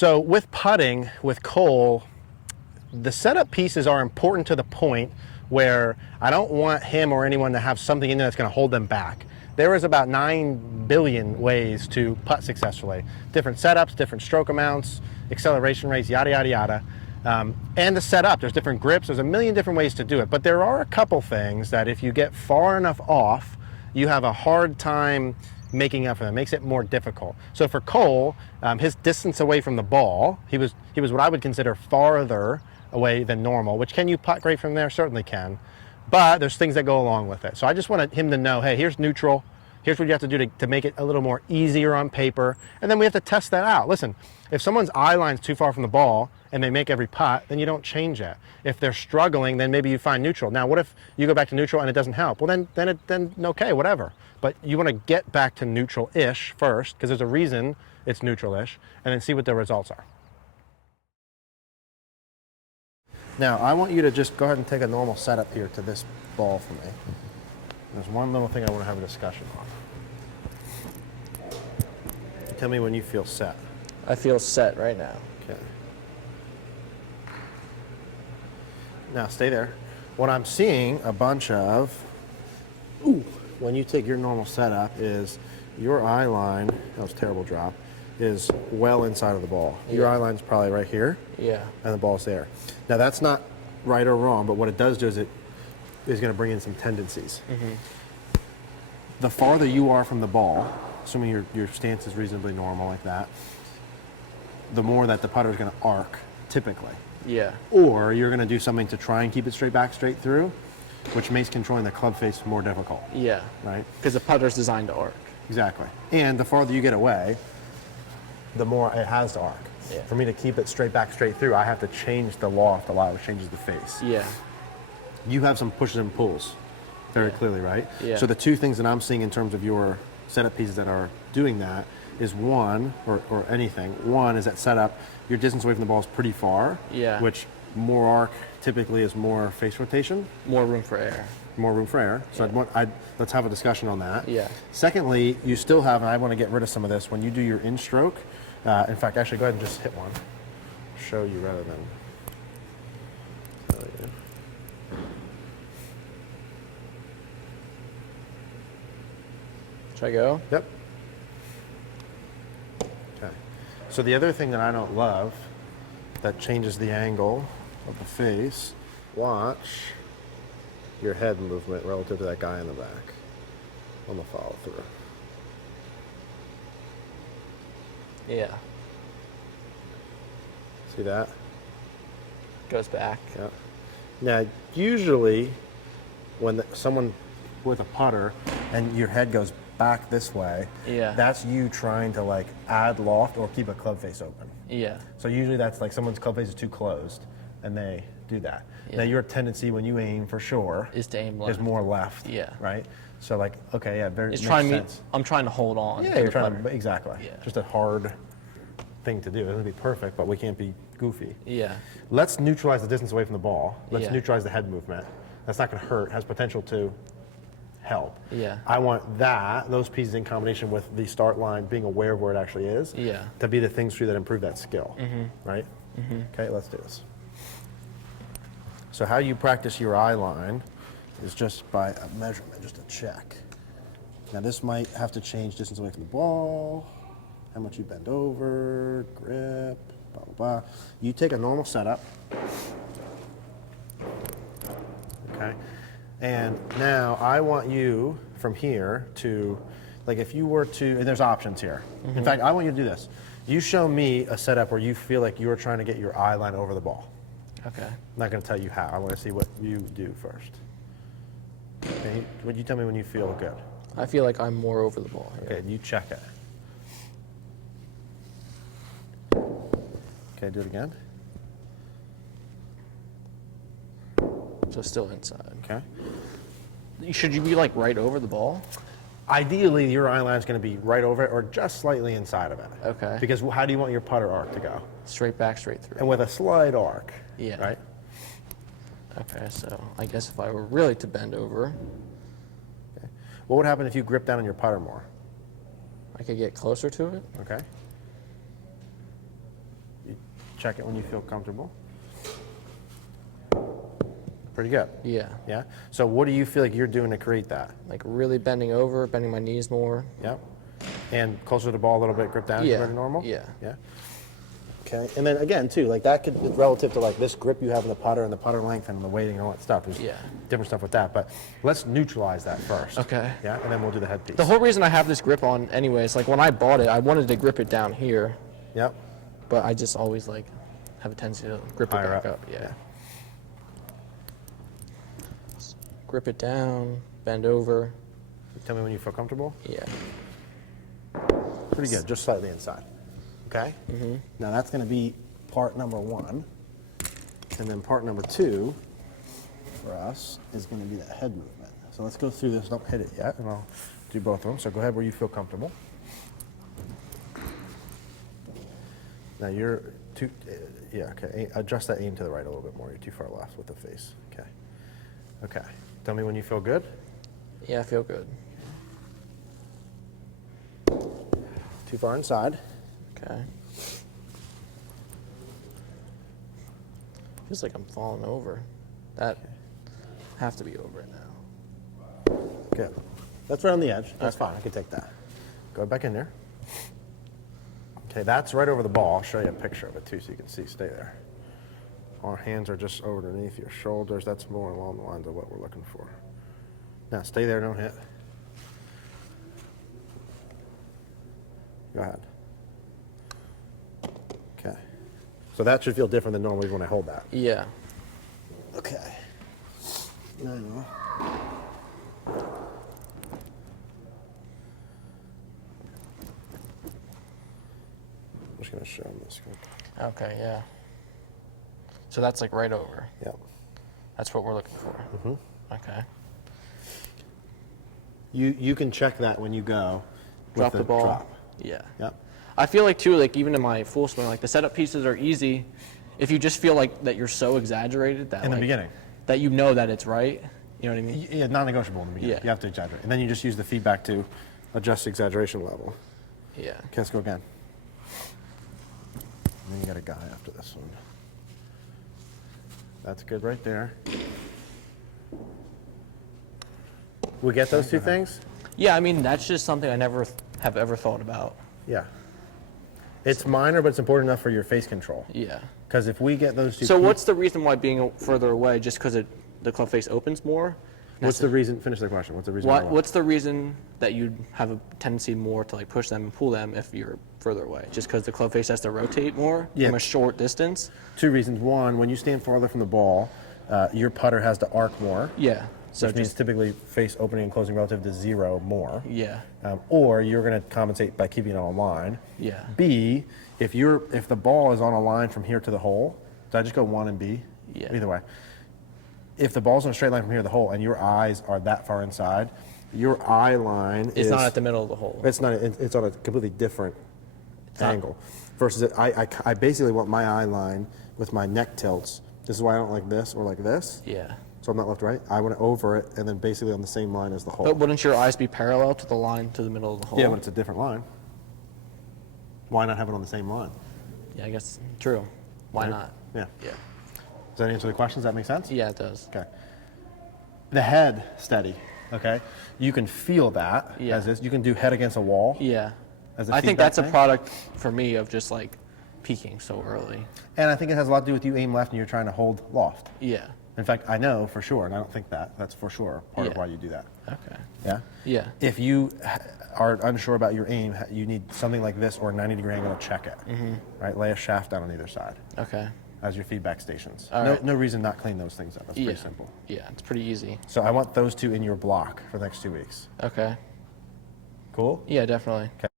So with putting, with Cole, the setup pieces are important to the point where I don't want him or anyone to have something in there that's going to hold them back. There is about 9 billion ways to putt successfully. Different setups, different stroke amounts, acceleration rates, yada, yada, yada. And the setup, there's different grips, there's a million different ways to do it. But there are a couple things that if you get far enough off, you have a hard time making up for them. It makes it more difficult. So for Cole, his distance away from the ball, he was what I would consider farther away than normal, which can you putt great from there? Certainly can. But there's things that go along with it. So I just wanted him to know, hey, here's neutral. Here's what you have to do to make it a little more easier on paper. And then we have to test that out. Listen, if someone's eye line's too far from the ball and they make every putt, then you don't change it. If they're struggling, then maybe you find neutral. Now, what if you go back to neutral and it doesn't help? Well, then okay, whatever. But you want to get back to neutral-ish first, because there's a reason it's neutral-ish, and then see what the results are. Now, I want you to just go ahead and take a normal setup here to this ball for me. There's one little thing I want to have a discussion on. Tell me when you feel set. I feel set right now. Okay. Now, stay there. What I'm seeing a bunch of, when you take your normal setup, is your eye line, that was a terrible drop, is well inside of the ball. Yeah. Your eye line's probably right here. Yeah. And the ball's there. Now that's not right or wrong, but what it does do is it is going to bring in some tendencies. Mm-hmm. The farther you are from the ball, assuming your stance is reasonably normal like that, the more that the putter is going to arc, typically. Yeah. Or you're going to do something to try and keep it straight back, straight through, which makes controlling the club face more difficult. Yeah. Right? Because the putter's designed to arc. Exactly. And the farther you get away, the more it has to arc. Yeah. For me to keep it straight back, straight through, I have to change the loft a lot, which changes the face. Yeah. You have some pushes and pulls very clearly, right? Yeah. So the two things that I'm seeing in terms of your setup pieces that are doing that is one, or anything, one is that setup, your distance away from the ball is pretty far, which more arc typically is more face rotation. More room for air. More room for air. So let's have a discussion on that. Yeah. Secondly, you still have, and I want to get rid of some of this, when you do your in-stroke, in fact, actually go ahead and just hit one. Show you rather than tell you. Should I go? Yep. Okay. So the other thing that I don't love that changes the angle of the face, watch your head movement relative to that guy in the back on the follow through. Yeah. See that? Goes back. Yeah. Now, usually when someone with a putter and your head goes back this way, that's you trying to like add loft or keep a club face open. Yeah. So usually that's like someone's club face is too closed and they do that. Yeah. Now your tendency when you aim for sure is to aim left. Is more left. Yeah. Right? So like, okay, yeah, very it's makes trying sense. I'm trying to hold on. Yeah, you're trying to, exactly. Yeah. Just a hard thing to do. It doesn't be perfect, but we can't be goofy. Yeah. Let's neutralize the distance away from the ball. Let's Yeah. neutralize the head movement. That's not going to hurt. Has potential to help. Yeah. I want those pieces in combination with the start line, being aware of where it actually is, to be the things for you that improve that skill. Mm-hmm. Right? Mm-hmm. Okay, let's do this. So how you practice your eye line is just by a measurement, just a check. Now this might have to change distance away from the ball, how much you bend over, grip, blah, blah, blah. You take a normal setup. Okay. And now I want you from here to, like if you were to, and there's options here. Mm-hmm. In fact, I want you to do this. You show me a setup where you feel like you're trying to get your eye line over the ball. Okay. I'm not going to tell you how. I want to see what you do first. Okay, would you tell me when you feel good? I feel like I'm more over the ball. Okay, you check it. Okay, do it again. So still inside. Okay. Should you be like right over the ball? Ideally, your eye line is going to be right over it or just slightly inside of it. Okay. Because how do you want your putter arc to go? Straight back, straight through. And with a slight arc. Yeah. Right? Okay, so I guess if I were really to bend over. Okay. What would happen if you grip down on your putter more? I could get closer to it. Okay. check it when you feel comfortable. Pretty good. Yeah. Yeah? So what do you feel like you're doing to create that? Like really bending over, bending my knees more. Yep. And closer to the ball a little bit, grip down Yeah. compared to normal? Yeah. Yeah. Okay. And then again, too, like that could be relative to like this grip you have in the putter and the putter length and the weighting and all that stuff. There's Yeah. different stuff with that. But let's neutralize that first. Okay. Yeah? And then we'll do the headpiece. The whole reason I have this grip on anyways, like when I bought it, I wanted to grip it down here, Yep. but I just always like have a tendency to grip it Higher back up. up. Yeah. Grip it down, bend over. Tell me when you feel comfortable. Yeah. Pretty good, just slightly inside. Okay? Mm-hmm. Now that's going to be part number 1. And then part number 2 for us is going to be that head movement. So let's go through this. Don't hit it yet, and I'll do both of them. So go ahead where you feel comfortable. Now you're too, yeah, okay. Adjust that aim to the right a little bit more. You're too far left with the face. Okay. Okay. Tell me when you feel good. Yeah, I feel good. Too far inside. Okay. Feels like I'm falling over. That have to be over it now. Good. That's right on the edge. That's Okay. fine. I can take that. Go back in there. Okay, that's right over the ball. I'll show you a picture of it too so you can see. Stay there. Our hands are just underneath your shoulders. That's more along the lines of what we're looking for. Now stay there, don't hit. Go ahead. Okay. So that should feel different than normally when I hold that. Yeah. Okay. Now, I'm just going to show them this. Okay, yeah. So that's like right over. Yep. That's what we're looking for. Mm-hmm. Okay. You can check that when you go. Drop with the ball. Drop. Yeah. Yep. I feel like too, like even in my full swing, like the setup pieces are easy if you just feel like that you're so exaggerated that In the like, beginning. that you know that it's right. You know what I mean? Yeah, non-negotiable in the beginning. Yeah. You have to exaggerate. And then you just use the feedback to adjust the exaggeration level. Yeah. Okay, let's go again. And then you got a guy after this one. That's good right there. We get those two things? Yeah, I mean, that's just something I never have ever thought about. Yeah. It's minor, but it's important enough for your face control. Yeah. Because if we get those two So what's the reason why being further away, just because the club face opens more? What's the reason? Finish the question. What's the reason? What's the reason that you'd have a tendency more to like push them and pull them if you're further away? Just because the club face has to rotate more from a short distance? Two reasons. One, when you stand farther from the ball, your putter has to arc more. Yeah. So Which means typically face opening and closing relative to 0 more. Yeah. Or you're going to compensate by keeping it on a line. Yeah. B, if the ball is on a line from here to the hole, did I just go 1 and B? Yeah. Either way. If the ball's on a straight line from here to the hole and your eyes are that far inside, your eye line It's not at the middle of the hole. It's not. It's on a completely different angle. Versus, I basically want my eye line with my neck tilts. This is why I don't like this or like this. Yeah. So I'm not left right. I want it over it and then basically on the same line as the hole. But wouldn't your eyes be parallel to the line to the middle of the hole? Yeah, but it's a different line. Why not have it on the same line? Yeah, I guess true. Why Right? not? Yeah. Yeah. Does that answer the question? Does that make sense? Yeah, it does. Okay. The head steady. Okay. You can feel that Yeah. as this. You can do head against a wall. Yeah. As a I think feedback that's a thing. product for me of just like peaking so early. And I think it has a lot to do with you aim left and you're trying to hold loft. Yeah. In fact, I know for sure, and I don't think that's for sure part of Yeah. why you do that. Okay. Yeah? Yeah. If you are unsure about your aim, you need something like this or a 90-degree angle to check it. Mm-hmm. Right? Lay a shaft down on either side Okay. as your feedback stations. All No, right. no reason not clean those things up. That's Yeah. pretty simple. Yeah, it's pretty easy. So I want those two in your block for the next 2 weeks. Okay. Cool? Yeah, definitely. Okay.